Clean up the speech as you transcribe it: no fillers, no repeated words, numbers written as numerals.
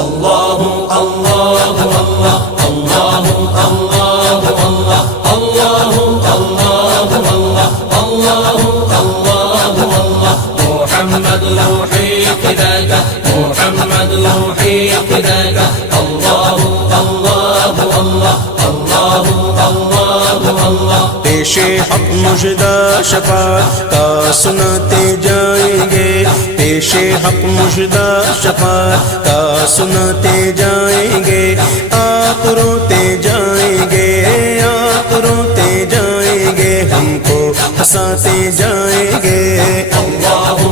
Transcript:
अल्लाहु अल्लाहु अल्लाह अल्लाहु अल्लाहु अल्लाह अल्लाहु अल्लाहु अल्लाह अल्लाहु अल्लाहु अल्लाह मुहम्मद रूही फिदाका मुहम्मद रूही फिदाका अल्लाहु अल्लाहु अल्लाह अल्लाहु अल्लाहु अल्लाह। पेशे हक मुजदा शफाअत का सुनाते जाएंगे, पेशे हक मुजदा शफाअत का सुनाते जाएंगे। आप रोते जाएंगे, आप रोते जाएंगे, हमको हंसाते जाएंगे। अल्लाहु